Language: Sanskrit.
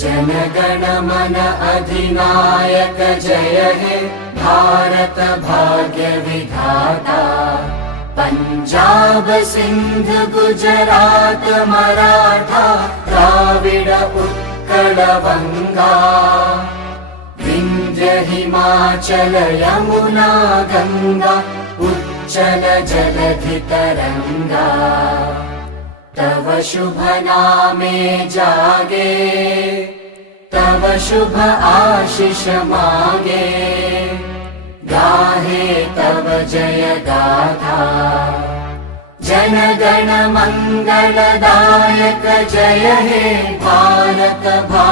जनगण मन अधिनायक जय हे भारत भाग्य विधाता। पंजाब सिंध गुजरात मराठा द्राविड उत्कल बंगा। विंध्य हिमाचल यमुना गंगा उच्चल जलधि तरंगा। तव शुभ नामे जागे तव शुभ आशीष मागे। गाहे तव जय गाथा जनगण मंगलदायक जय हे भारत भाग्य